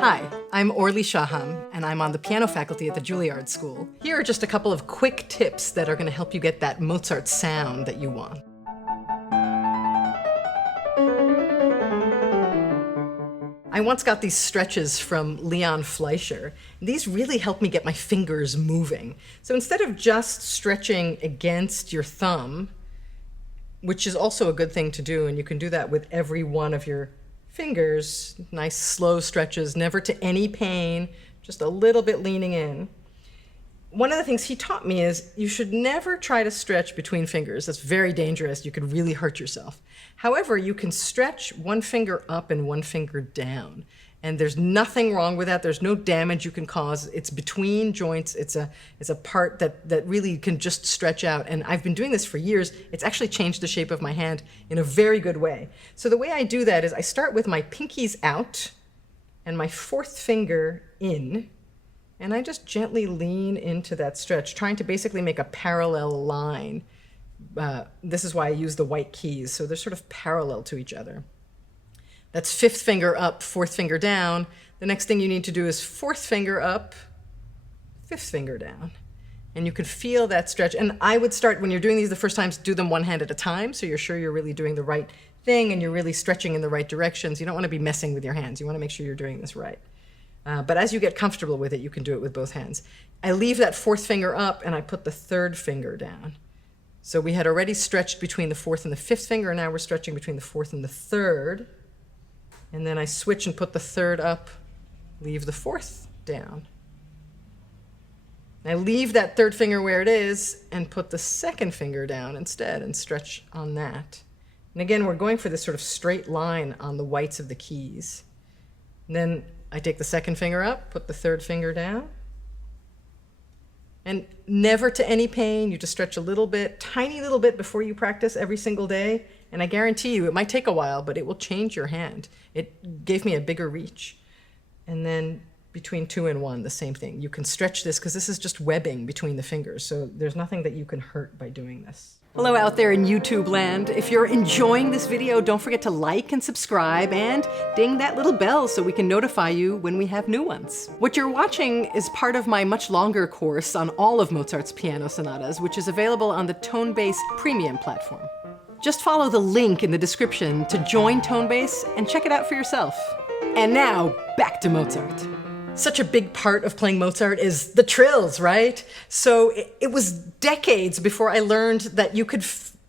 Hi, I'm Orli Shaham, and I'm on the piano faculty at the Juilliard School. Here are just a couple of quick tips that are going to help you get that Mozart sound that you want. I once got these stretches from Fleisher. These really help me get my fingers moving. So instead of just stretching against your thumb, which is also a good thing to do, and you can do that with every one of your fingers, nice slow stretches, never to any pain, just a little bit leaning in. One of the things he taught me is you should never try to stretch between fingers. That's very dangerous. You could really hurt yourself. However, you can stretch one finger up and one finger down. And there's nothing wrong with that. There's no damage you can cause. It's between joints. It's a part that really can just stretch out. And I've been doing this for years. It's actually changed the shape of my hand in a very good way. So the way I do that is I start with my pinkies out and my fourth finger in. And I just gently lean into that stretch, trying to basically make a parallel line. This is why I use the white keys. So they're sort of parallel to each other. That's fifth finger up, fourth finger down. The next thing you need to do is fourth finger up, fifth finger down. And you can feel that stretch. And I would start, when you're doing these the first times, do them one hand at a time, so you're sure you're really doing the right thing and you're really stretching in the right directions. You don't want to be messing with your hands. You want to make sure you're doing this right. But as you get comfortable with it, you can do it with both hands. I leave that fourth finger up and I put the third finger down. So we had already stretched between the fourth and the fifth finger, and now we're stretching between the fourth and the third. And then I switch and put the third up, leave the fourth down. I leave that third finger where it is and put the second finger down instead and stretch on that. And again, we're going for this sort of straight line on the whites of the keys. And then I take the second finger up, put the third finger down. And never to any pain. You just stretch a little bit, tiny little bit before you practice every single day. And I guarantee you, it might take a while, but it will change your hand. It gave me a bigger reach. And then between 2 and 1, the same thing. You can stretch this because this is just webbing between the fingers. So there's nothing that you can hurt by doing this. Hello out there in YouTube land. If you're enjoying this video, don't forget to like and subscribe and ding that little bell so we can notify you when we have new ones. What you're watching is part of my much longer course on all of Mozart's piano sonatas, which is available on the tonebase premium platform. Just follow the link in the description to join tonebase and check it out for yourself. And now, back to Mozart. Such a big part of playing Mozart is the trills, right? So it was decades before I learned that you could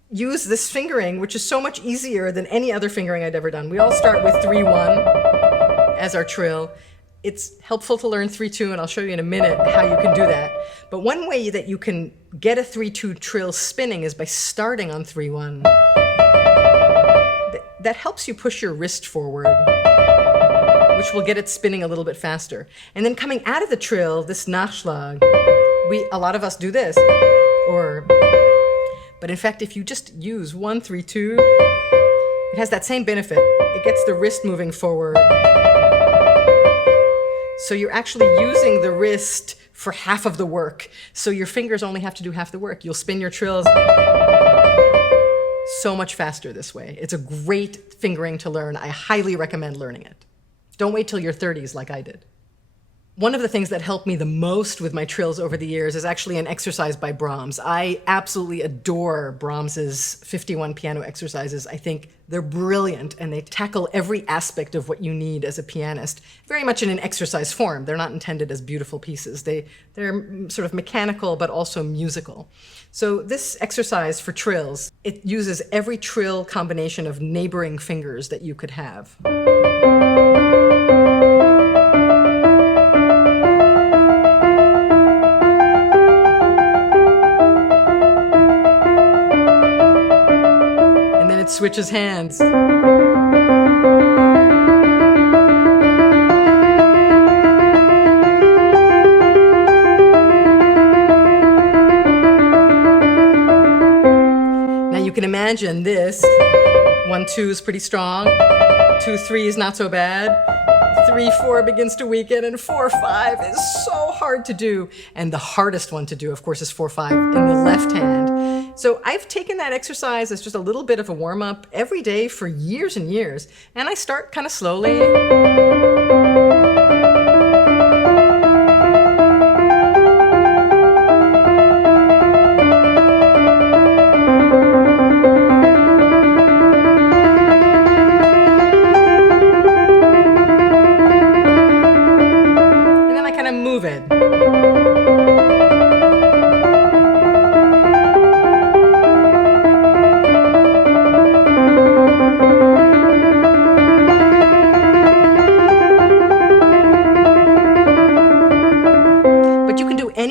use this fingering, which is so much easier than any other fingering I'd ever done. We all start with 3-1 as our trill. It's helpful to learn 3-2, and I'll show you in a minute how you can do that. But one way that you can get a 3-2 trill spinning is by starting on 3-1. That helps you push your wrist forward, which will get it spinning a little bit faster. And then coming out of the trill, this Nachschlag, a lot of us do this, but in fact, if you just use 1-3-2, it has that same benefit. It gets the wrist moving forward. So you're actually using the wrist for half of the work. So your fingers only have to do half the work. You'll spin your trills so much faster this way. It's a great fingering to learn. I highly recommend learning it. Don't wait till your 30s like I did. One of the things that helped me the most with my trills over the years is actually an exercise by Brahms. I absolutely adore Brahms's 51 piano exercises. I think they're brilliant, and they tackle every aspect of what you need as a pianist, very much in an exercise form. They're not intended as beautiful pieces. They're sort of mechanical, but also musical. So this exercise for trills, it uses every trill combination of neighboring fingers that you could have. Switches hands. Now you can imagine this. 1-2 is pretty strong. 2-3 is not so bad. 3-4 begins to weaken, and 4-5 is so hard to do. And the hardest one to do, of course, is 4-5 in the left hand. So I've taken that exercise as just a little bit of a warm-up every day for years and years. And I start kind of slowly.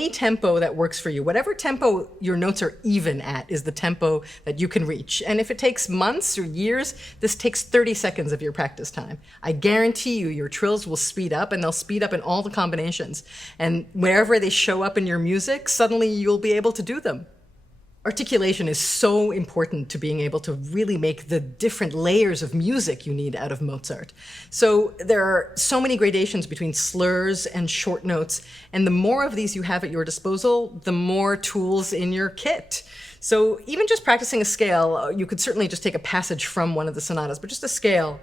any tempo that works for you. Whatever tempo your notes are even at is the tempo that you can reach. And if it takes months or years, this takes 30 seconds of your practice time. I guarantee you your trills will speed up, and they'll speed up in all the combinations. And wherever they show up in your music, suddenly you'll be able to do them. Articulation is so important to being able to really make the different layers of music you need out of Mozart. So there are so many gradations between slurs and short notes, and the more of these you have at your disposal, the more tools in your kit. So even just practicing a scale, you could certainly just take a passage from one of the sonatas, but just a scale,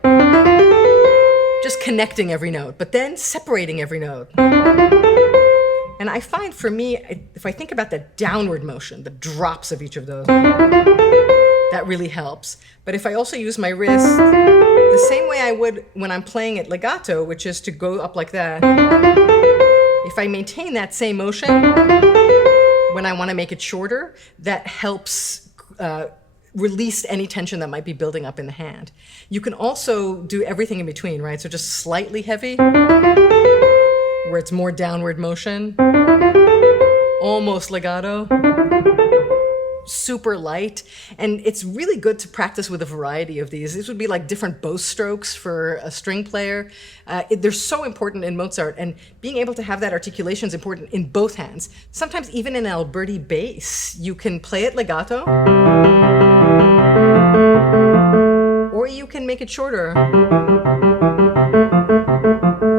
just connecting every note, but then separating every note. And I find for me, if I think about the downward motion, the drops of each of those, that really helps. But if I also use my wrist the same way I would when I'm playing it legato, which is to go up like that, if I maintain that same motion when I want to make it shorter, that helps release any tension that might be building up in the hand. You can also do everything in between, right? So just slightly heavy, where it's more downward motion, almost legato, super light. And it's really good to practice with a variety of these. These would be like different bow strokes for a string player. They're so important in Mozart, and being able to have that articulation is important in both hands. Sometimes even in Alberti bass, you can play it legato, or you can make it shorter.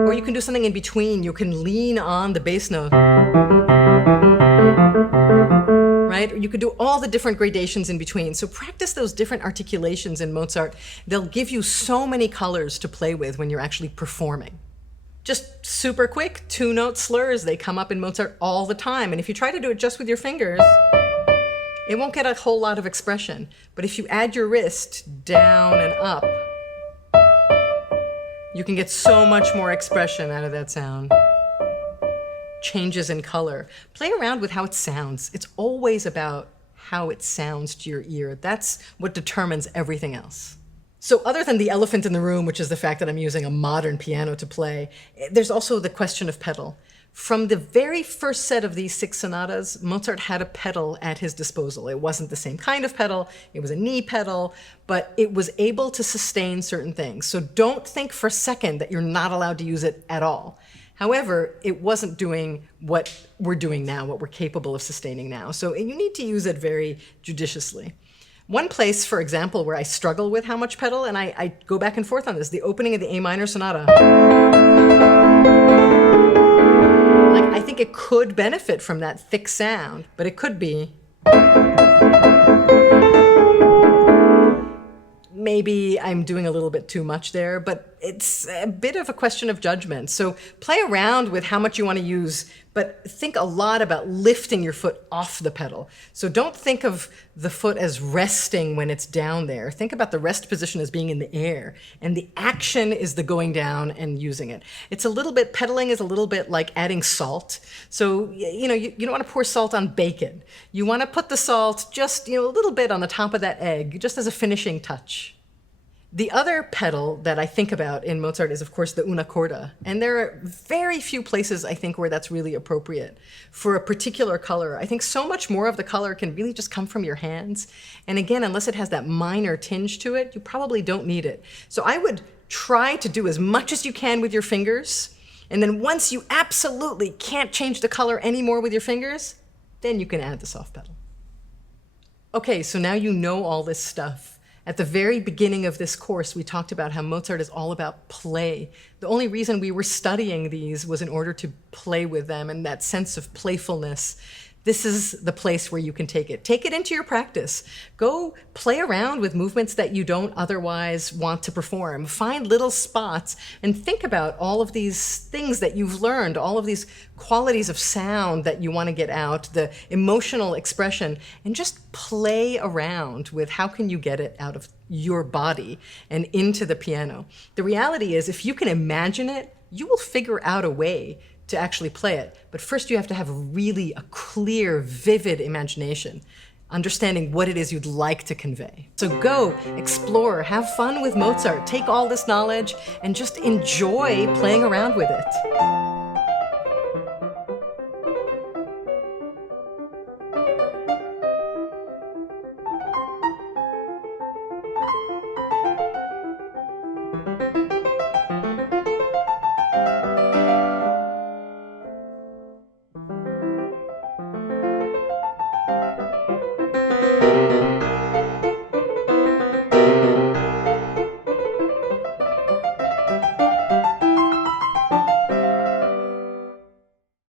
Or you can do something in between. You can lean on the bass note, right? Or you could do all the different gradations in between. So practice those different articulations in Mozart. They'll give you so many colors to play with when you're actually performing. Just super quick, two-note slurs. They come up in Mozart all the time. And if you try to do it just with your fingers, it won't get a whole lot of expression. But if you add your wrist down and up, you can get so much more expression out of that sound. Changes in color. Play around with how it sounds. It's always about how it sounds to your ear. That's what determines everything else. So other than the elephant in the room, which is the fact that I'm using a modern piano to play, there's also the question of pedal. From the very first set of these 6 sonatas, Mozart had a pedal at his disposal. It wasn't the same kind of pedal, it was a knee pedal, but it was able to sustain certain things. So don't think for a second that you're not allowed to use it at all. However, it wasn't doing what we're doing now, what we're capable of sustaining now. So you need to use it very judiciously. One place, for example, where I struggle with how much pedal, and I go back and forth on this, the opening of the A minor sonata. I think it could benefit from that thick sound, but it could be. Maybe I'm doing a little bit too much there, but it's a bit of a question of judgment. So play around with how much you want to use, but think a lot about lifting your foot off the pedal. So don't think of the foot as resting when it's down there. Think about the rest position as being in the air, and the action is the going down and using it. It's a little bit, pedaling is a little bit like adding salt. So, you don't want to pour salt on bacon. You want to put the salt just, a little bit on the top of that egg, just as a finishing touch. The other pedal that I think about in Mozart is, of course, the una corda. And there are very few places, I think, where that's really appropriate for a particular color. I think so much more of the color can really just come from your hands. And again, unless it has that minor tinge to it, you probably don't need it. So I would try to do as much as you can with your fingers. And then once you absolutely can't change the color anymore with your fingers, then you can add the soft pedal. Okay, so now you know all this stuff. At the very beginning of this course, we talked about how Mozart is all about play. The only reason we were studying these was in order to play with them and that sense of playfulness. This is the place where you can take it. Take it into your practice. Go play around with movements that you don't otherwise want to perform. Find little spots and think about all of these things that you've learned, all of these qualities of sound that you want to get out, the emotional expression, and just play around with how can you get it out of your body and into the piano. The reality is, if you can imagine it, you will figure out a way to actually play it. But first you have to have really a clear, vivid imagination, understanding what it is you'd like to convey. So go, explore, have fun with Mozart, take all this knowledge, and just enjoy playing around with it.